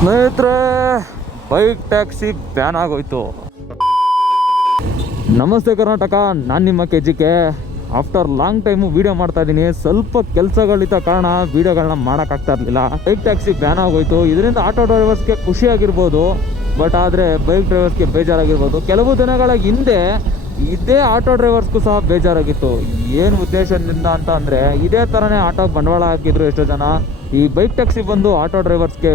ಸ್ನೇಹಿತರೆ, bike taxi ban ಆಗೋಯ್ತು. ನಮಸ್ತೆ ಕರ್ನಾಟಕ, ನಾನು ನಿಮ್ಮ KGK. After long time video ಮಾಡ್ತಾ ಇದ್ದೀನಿ. ಸ್ವಲ್ಪ ಕೆಲಸಗಳಿದ್ದ ಕಾರಣ ವೀಡಿಯೋಗಳನ್ನ ಮಾಡೋಕ್ಕಾಗ್ತಾ ಇರಲಿಲ್ಲ. ಬೈಕ್ ಟ್ಯಾಕ್ಸಿ ಬ್ಯಾನ್ ಆಗೋಯ್ತು. ಇದರಿಂದ ಆಟೋ ಡ್ರೈವರ್ಸ್ಗೆ ಖುಷಿಯಾಗಿರ್ಬೋದು, ಬಟ್ ಆದರೆ ಬೈಕ್ ಡ್ರೈವರ್ಸ್ಗೆ ಬೇಜಾರಾಗಿರ್ಬೋದು. ಕೆಲವು ದಿನಗಳ ಹಿಂದೆ ಇದೇ ಆಟೋ ಡ್ರೈವರ್ಸ್ಗೂ ಸಹ ಬೇಜಾರಾಗಿತ್ತು. ಏನು ಉದ್ದೇಶದಿಂದ ಅಂತ ಅಂದರೆ, ಇದೇ ಥರನೇ ಆಟೋಗೆ ಬಂಡವಾಳ ಹಾಕಿದ್ರು ಎಷ್ಟೋ ಜನ. ಈ ಬೈಕ್ ಟ್ಯಾಕ್ಸಿ ಬಂದು ಆಟೋ ಡ್ರೈವರ್ಸ್ಗೆ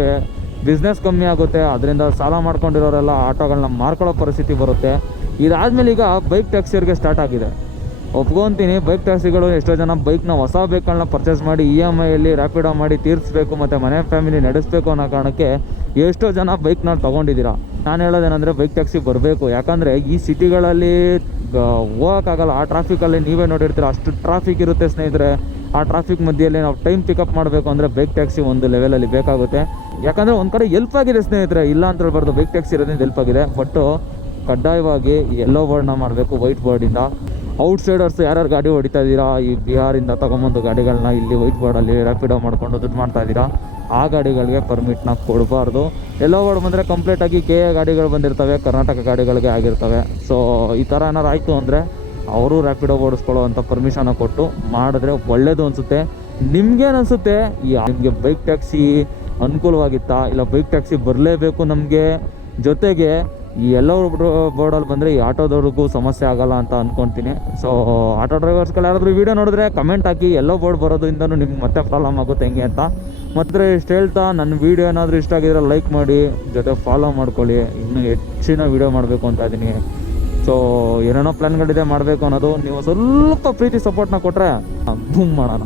ಬಿಸ್ನೆಸ್ ಕಮ್ಮಿ ಆಗುತ್ತೆ, ಅದರಿಂದ ಸಾಲ ಮಾಡ್ಕೊಂಡಿರೋರೆಲ್ಲ ಆಟೋಗಳನ್ನ ಮಾರ್ಕೊಳ್ಳೋ ಪರಿಸ್ಥಿತಿ ಬರುತ್ತೆ. ಇದಾದಮೇಲೆ ಈಗ ಬೈಕ್ ಟ್ಯಾಕ್ಸಿಯವ್ರಿಗೆ ಸ್ಟಾರ್ಟ್ ಆಗಿದೆ. ಒಪ್ಕೊತೀನಿ, ಬೈಕ್ ಟ್ಯಾಕ್ಸಿಗಳು ಎಷ್ಟೋ ಜನ ಬೈಕ್ನ ಹೊಸ ಬೈಕ್ಗಳನ್ನ ಪರ್ಚೇಸ್ ಮಾಡಿ EMIಯಲ್ಲಿ ರ್ಯಾಪಿಡೋ ಮಾಡಿ ತೀರಿಸ್ಬೇಕು ಮತ್ತು ಮನೆ ಫ್ಯಾಮಿಲಿ ನಡೆಸಬೇಕು ಅನ್ನೋ ಕಾರಣಕ್ಕೆ ಎಷ್ಟೋ ಜನ ಬೈಕ್ನ ತೊಗೊಂಡಿದ್ದೀರಾ. ನಾನು ಹೇಳೋದೇನೆಂದರೆ, ಬೈಕ್ ಟ್ಯಾಕ್ಸಿ ಬರಬೇಕು. ಯಾಕಂದರೆ ಈ ಸಿಟಿಗಳಲ್ಲಿ ಹೋಗೋಕ್ಕಾಗಲ್ಲ. ಆ ಟ್ರಾಫಿಕಲ್ಲಿ ನೀವೇ ನೋಡಿರ್ತೀರ, ಅಷ್ಟು ಟ್ರಾಫಿಕ್ ಇರುತ್ತೆ ಸ್ನೇಹಿತರೆ. ಆ ಟ್ರಾಫಿಕ್ ಮಧ್ಯೆಯಲ್ಲಿ ನಾವು ಟೈಮ್ ಪಿಕಪ್ ಮಾಡಬೇಕು ಅಂದರೆ ಬೈಕ್ ಟ್ಯಾಕ್ಸಿ ಒಂದು ಲೆವೆಲಲ್ಲಿ ಬೇಕಾಗುತ್ತೆ. ಯಾಕಂದರೆ ಒಂದು ಕಡೆ ಹೆಲ್ಪ್ ಆಗಿದೆ ಸ್ನೇಹಿತರೆ, ಇಲ್ಲ ಅಂತ ಹೇಳ್ಬಾರ್ದು. ಬೈಕ್ ಟ್ಯಾಕ್ಸಿ ಇರೋದ್ರಿಂದ ಹೆಲ್ಪ್ ಆಗಿದೆ. ಬಟ್ಟು ಕಡ್ಡಾಯವಾಗಿ ಯೆಲ್ಲೋ ಬೋರ್ಡ್ನ ಮಾಡಬೇಕು, ವೈಟ್ ಬೋರ್ಡಿಂದ. ಔಟ್ಸೈಡರ್ಸ್ ಯಾರ್ಯಾರು ಗಾಡಿ ಹೊಡಿತಾ ಇದ್ದೀರಾ, ಈ ಬಿಹಾರಿಂದ ತೊಗೊಂಬಂದು ಗಾಡಿಗಳನ್ನ ಇಲ್ಲಿ ವೈಟ್ ಬೋರ್ಡಲ್ಲಿ ರ್ಯಾಪಿಡೋ ಮಾಡ್ಕೊಂಡು ದುಡ್ಡು ಮಾಡ್ತಾ ಇದ್ದೀರಾ, ಆ ಗಾಡಿಗಳಿಗೆ ಪರ್ಮಿಟ್ನ ಕೊಡಬಾರ್ದು. ಯೆಲ್ಲೋ ಬೋರ್ಡ್ ಬಂದರೆ ಕಂಪ್ಲೀಟಾಗಿ KA ಗಾಡಿಗಳು ಬಂದಿರ್ತವೆ, ಕರ್ನಾಟಕ ಗಾಡಿಗಳಿಗೆ ಆಗಿರ್ತವೆ. ಸೊ ಈ ಥರ ಏನಾರು ಆಯಿತು ಅಂದರೆ ಅವರು ರ್ಯಾಪಿಡೋ ಓಡಿಸ್ಕೊಳ್ಳೋ ಅಂಥ ಪರ್ಮಿಷನ್ನ ಕೊಟ್ಟು ಮಾಡಿದ್ರೆ ಒಳ್ಳೆಯದು ಅನಿಸುತ್ತೆ. ನಿಮ್ಗೇನು ಅನಿಸುತ್ತೆ? ನಿಮಗೆ ಬೈಕ್ ಟ್ಯಾಕ್ಸಿ ಅನುಕೂಲವಾಗಿತ್ತಾ, ಇಲ್ಲ ಬೈಕ್ ಟ್ಯಾಕ್ಸಿ ಬರಲೇಬೇಕು ನಮಗೆ, ಜೊತೆಗೆ ಈ ಎಲ್ಲೋ ಬೋರ್ಡಲ್ಲಿ ಬಂದರೆ ಈ ಆಟೋದವ್ರಿಗೂ ಸಮಸ್ಯೆ ಆಗೋಲ್ಲ ಅಂತ ಅಂದ್ಕೊತೀನಿ. ಸೊ ಆಟೋ ಡ್ರೈವರ್ಸ್ಗಳು ಯಾರಾದರೂ ವೀಡಿಯೋ ನೋಡಿದ್ರೆ ಕಮೆಂಟ್ ಹಾಕಿ, ಎಲ್ಲೋ ಬೋರ್ಡ್ ಬರೋದ್ರಿಂದನೂ ನಿಮ್ಗೆ ಮತ್ತೆ ಪ್ರಾಬ್ಲಮ್ ಆಗುತ್ತೆ ಹೆಂಗೆ ಅಂತ. ಮತ್ತು ಇಷ್ಟು ಹೇಳ್ತಾ, ನನ್ನ ವೀಡಿಯೋ ಏನಾದರೂ ಇಷ್ಟ ಆಗಿದ್ರೆ ಲೈಕ್ ಮಾಡಿ, ಜೊತೆ ಫಾಲೋ ಮಾಡ್ಕೊಳ್ಳಿ. ಇನ್ನೂ ಹೆಚ್ಚಿನ ವೀಡಿಯೋ ಮಾಡಬೇಕು ಅಂತ ಇದ್ದೀನಿ. ಸೊ ಏನೇನೋ ಪ್ಲ್ಯಾನ್ಗಳಿದೆ ಮಾಡಬೇಕು ಅನ್ನೋದು. ನೀವು ಸ್ವಲ್ಪ ಪ್ರೀತಿ ಸಪೋರ್ಟ್ನ ಕೊಟ್ಟರೆ ಬೂಮ್ ಮಾಡೋಣ.